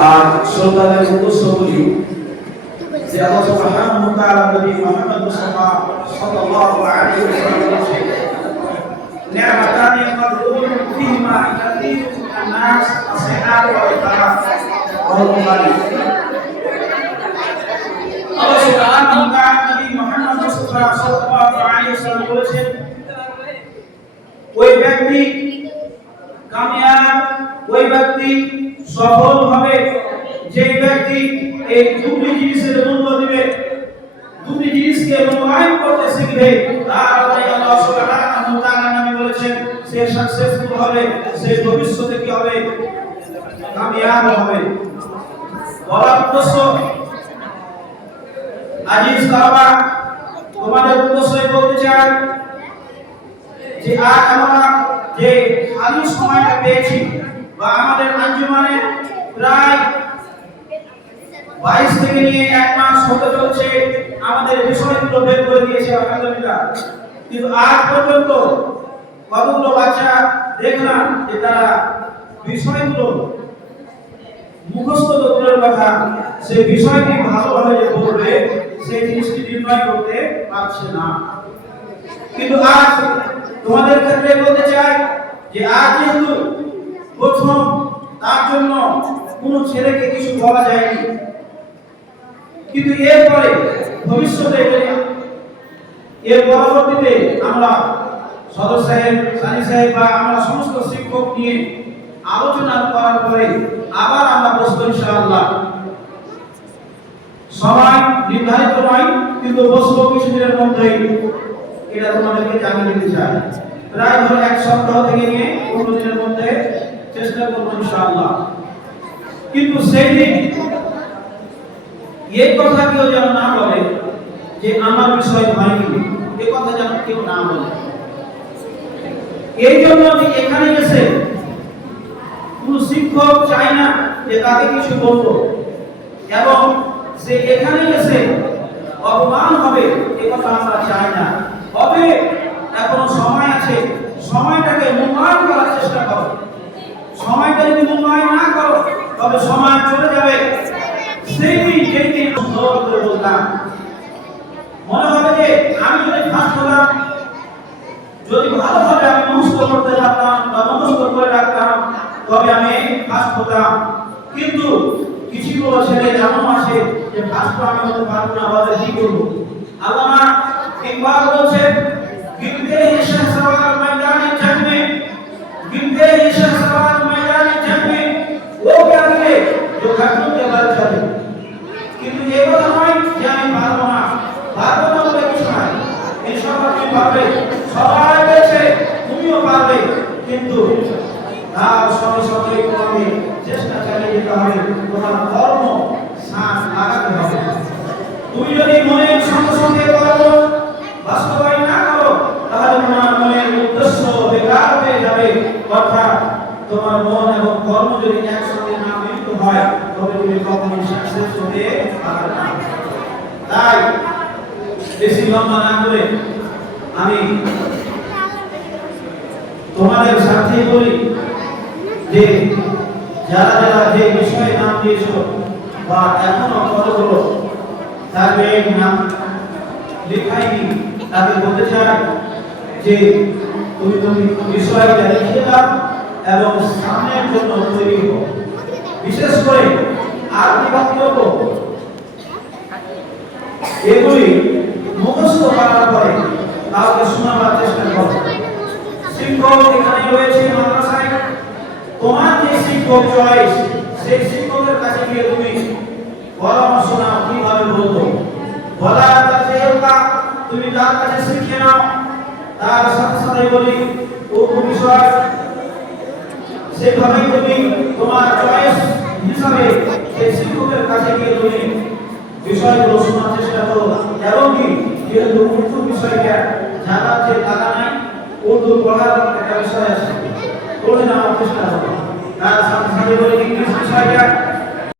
আর শ্রোতাদের উদ্দেশ্য বলি যে আল্লাহ সুবহানাহু ওয়া তাআলা নবী মুহাম্মদ মুস্তাফা সাল্লাল্লাহু আলাইহি ওয়া ওই ব্যক্তি কামিয়াব, ওই ব্যক্তি সফল হবে। যে ব্যক্তি এই দুটি জিনিসের মূল্য দিবে, দুটি জিনিসকে মূল্যায়ন করতে শিখবে, তার আল্লাহ সুবহানাহু ওয়া তাআলা নবী বলেছেন, সে সাকসেসফুল হবে, সে ভবিষ্যতে কি হবে? কামিয়াব হবে। বলার উদ্দেশ্য, আজিজ সাহাবা তোমাদের উদ্দেশ্যে বলতে চাই যে, আজ আমরা যে খালি সময়টা পেয়েছি বা আমাদের আঞ্জুমানে প্রায় বাইশ থেকে নিয়ে এক মাস হতে চলছে, আমাদের বিষয়গুলো বের করে দিয়েছে আলহামদুলিল্লাহ। কিন্তু আজ পর্যন্ত কতগুলো বাচ্চা দেখলাম যে তারা বিষয়গুলো মুখস্থ দূরের কথা, সে বিষয়টি ভালোভাবে যে পড়বে সেই জিনিসটি নির্ণয় করতে পারছে না। কিন্তু আজ তোমাদের ক্ষেত্রে বলতে চাই যে আজ যেহেতু প্রথম তার জন্য কোনো ছেলেকে কিছু বলা যায়নি। কিন্তু এরপরে ভবিষ্যতে এর পরবর্তীতে আমরা সদর সাহেব, সানি সাহেব বা আমরা সমস্ত শিক্ষক নিয়ে আলোচনা করার পরে আবার আমরা বসবো ইনশাআল্লাহ। সময় নির্ধারিত নয়, কিন্তু বসবো কিছুদিনের মধ্যেই। এটা তোমাদেরকে জানিয়ে দিতে চাই। প্রায় ধরো এক সপ্তাহ থেকে নিয়ে পনেরো দিনের মধ্যে চেষ্টা করব ইনশাআল্লাহ। কিন্তু সেই দিন এই কথা কেউ যেন না বলে যে আমার বিষয় হয়নি, এ কথা যেন কেউ না বলে। এই জন্য যে এখানে এসে কোন শিক্ষক চায় না যে তাকে কিছু বলব। এবং সে এখানে এসে অপমান হবে, এ কথা আমরা চাই না। হবে, এখনও সময় আছে, সময়টাকে মূল্যায়ন করার চেষ্টা করো সময়টা যদি মূল্যায়ন না করো তবে সময় চলে যাবে। সেই দিন সুন্দর করে বলতাম মনে হবে যে আমি যদি ফার্স্ট হলাম, যদি ভালোভাবে আমি মুখস্থ করতে পারতাম বা মুখস্থ করে রাখতাম, তবে আমি ফার্স্ট হতাম। কিন্তু কিছুগুলো ছেলে এমন আছে যে ফার্স্ট আমি হতে পারব না হলে কি করব? আল্লামা ইকবাল উদ্ঘাটন জেলার সাথে কিন্তু এ কথা নয় যে আমি পারব না। পারব না বলে কিছু নয় এসব আপনি পারবে সবাই রয়েছে তুমিও পারবে। কিন্তু তার সঙ্গে সঙ্গে তোমাকে চেষ্টা চালিয়ে যেতে হবে। তোমার কর্ম শ্বাস লাগাতে হবে। তুমি যদি মনের সঙ্গে সঙ্গে কর্ম বাস্তবায়ন না করো, তাহলে তোমার মনের উদ্দেশ্য বেকার হয়ে যাবে। অর্থাৎ তোমার মন এবং কর্ম যদি একসঙ্গে হয়, তবে তুমি কখনোই সাকসেস হতে পারবে না। তাই, বেশি লম্বা না করে আমি তোমাদের সাথে বলি যে, যারা যারা যে বিষয়ে নাম দিয়েছ বা এখনও কতগুলো তাদের নাম লেখাইনি। তাদের বলতে চাই যে, তুমি তুমি বিষয়টা লিখে দাও এবং সামনের জন্য তৈরি হও বিশেষ করে আর কি এগুলি মুখস্থ করার পরে কাউকে শোনাবার চেষ্টা করো। শিক্ষক এখানে রয়েছে মাদ্রাসায়। তোমার যে শিক্ষক চয়েস সেই শিক্ষকের কাছে গিয়ে তুমি পরামর্শ নাও, কীভাবে বলব? বলার কাছে তুমি তার কাছে শিখে নাও। তার সাথে সাথে বলি, ও বিষয় সেভাবে তুমি তোমার চয়েস হিসাবে সেই শিক্ষকের কাছে গিয়ে তুমি বিষয়গুলো শোনার চেষ্টা করো। এবং কি? যেহেতু উর্দু বিষয়টা জানার যে টাকা নাই ও দূর পড়ার একটা বিষয় আছে। করে নেওয়ার চেষ্টা করো। তার সাথে সাথে বলি, ইংলিশ বিষয়টা